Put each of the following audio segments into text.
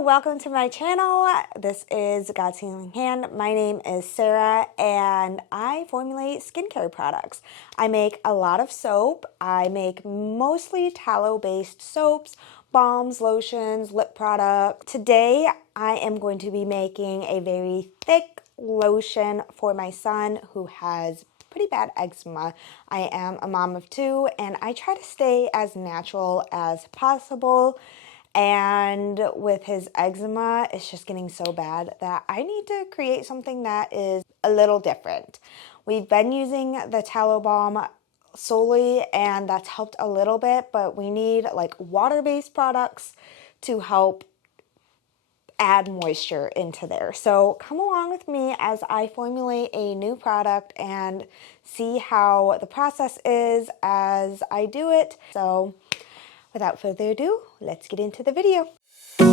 welcome to my channel. This is God's Healing Hand. My name is Sarah and I formulate skincare products. I make a lot of soap. I make mostly tallow based soaps, balms, lotions, lip products. Today I am going to be making a very thick lotion for my son who has pretty bad eczema. I am a mom of two and I try to stay as natural as possible. And with his eczema, it's just getting so bad that I need to create something that is a little different. We've been using the tallow balm solely and that's helped a little bit, but we need like water-based products to help add moisture into there. So come along with me as I formulate a new product and see how the process is as I do it. So without further ado, let's get into the video. For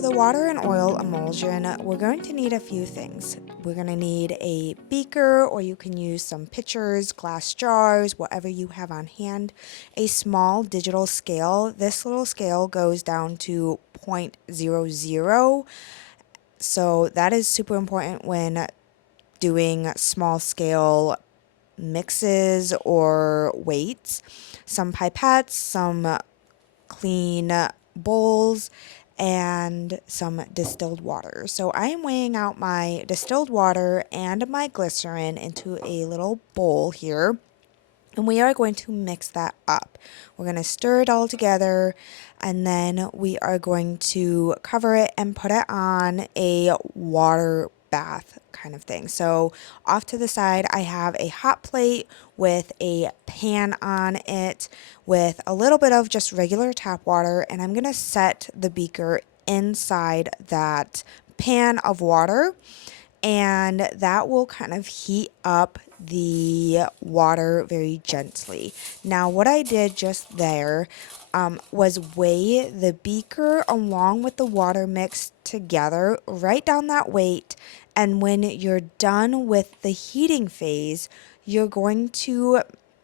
the water and oil emulsion, we're going to need a few things. We're going to need a beaker, or you can use some pitchers, glass jars, whatever you have on hand. A small digital scale. This little scale goes down to 0.00. So that is super important when doing small scale mixes or weights. Some pipettes, some clean bowls, and some distilled water. So I am weighing out my distilled water and my glycerin into a little bowl here. And we are going to mix that up. We're going to stir it all together and then we are going to cover it and put it on a water bath kind of thing. So off to the side, I have a hot plate with a pan on it with a little bit of just regular tap water, and I'm going to set the beaker inside that pan of water, and that will kind of heat up the water very gently. Now what I did just there was weigh the beaker along with the water mixed together, write down that weight, and when you're done with the heating phase, you're going to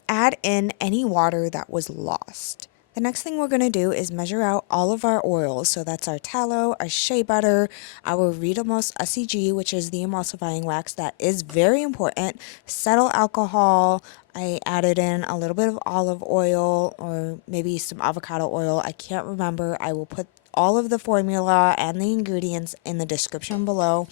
add in any water that was lost. The next thing we're going to do is measure out all of our oils. So that's our tallow, our shea butter, our Ritamulse SCG, which is the emulsifying wax that is very important, cetyl alcohol. I added in a little bit of olive oil or maybe some avocado oil. I can't remember. I will put all of the formula and the ingredients in the description below.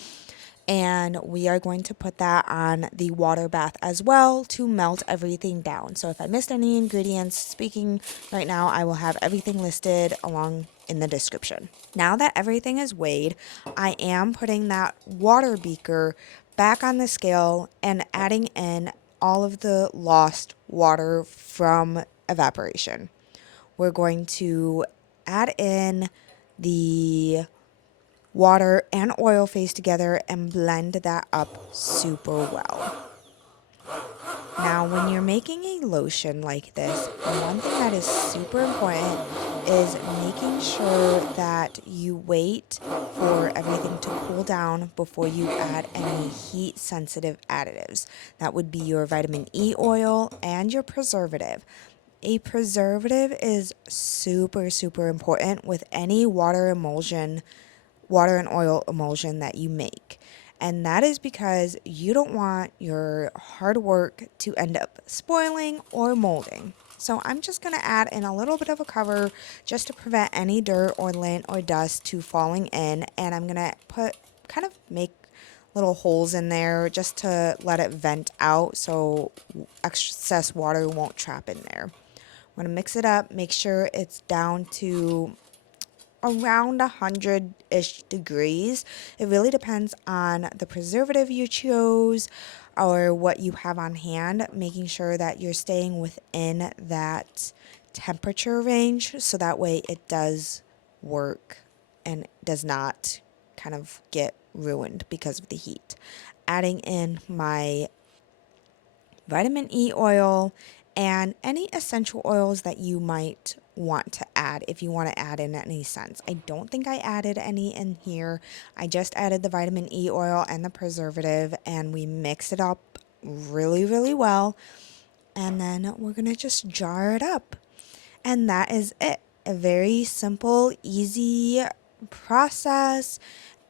And we are going to put that on the water bath as well to melt everything down. So if I missed any ingredients speaking right now, I will have everything listed along in the description. Now that everything is weighed, I am putting that water beaker back on the scale and adding in all of the lost water from evaporation. We're going to add in the water and oil phase together and blend that up super well. Now when you're making a lotion like this, one thing that is super important is making sure that you wait for everything to cool down before you add any heat sensitive additives. That would be your vitamin E oil and your preservative. A preservative is super important with any water and oil emulsion that you make. And that is because you don't want your hard work to end up spoiling or molding. So I'm just going to add in a little bit of a cover just to prevent any dirt or lint or dust to falling in. And I'm going to make little holes in there just to let it vent out so excess water won't trap in there. I'm going to mix it up, make sure it's down to around 100-ish degrees. It really depends on the preservative you chose or what you have on hand, making sure that you're staying within that temperature range so that way it does work and does not kind of get ruined because of the heat. Adding in my vitamin E oil and any essential oils that you might want to add if you want to add in any scents. I don't think I added any in here. I just added the vitamin E oil and the preservative and we mixed it up really well. and then we're gonna just jar it up. And that is it. A very simple, easy process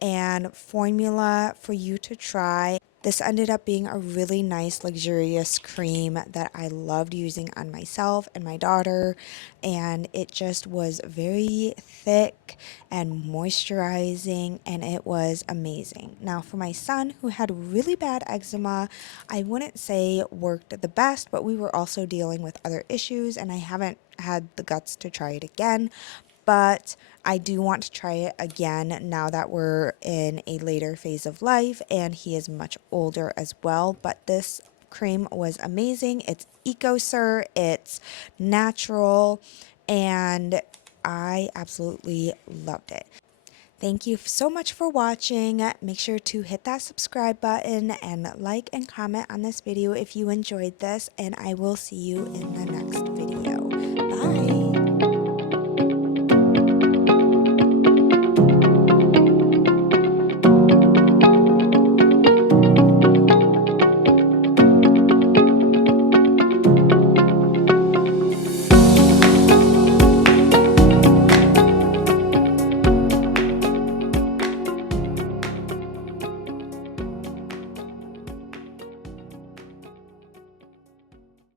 and formula for you to try. This ended up being a really nice, luxurious cream that I loved using on myself and my daughter. And it just was very thick and moisturizing, and it was amazing. Now, for my son who had really bad eczema, I wouldn't say worked the best, but we were also dealing with other issues, and I haven't had the guts to try it again. But I do want to try it again now that we're in a later phase of life and he is much older as well. But this cream was amazing. It's EcoCert, it's natural, and I absolutely loved it. Thank you so much for watching. Make sure to hit that subscribe button and like and comment on this video if you enjoyed this, and I will see you in the next video.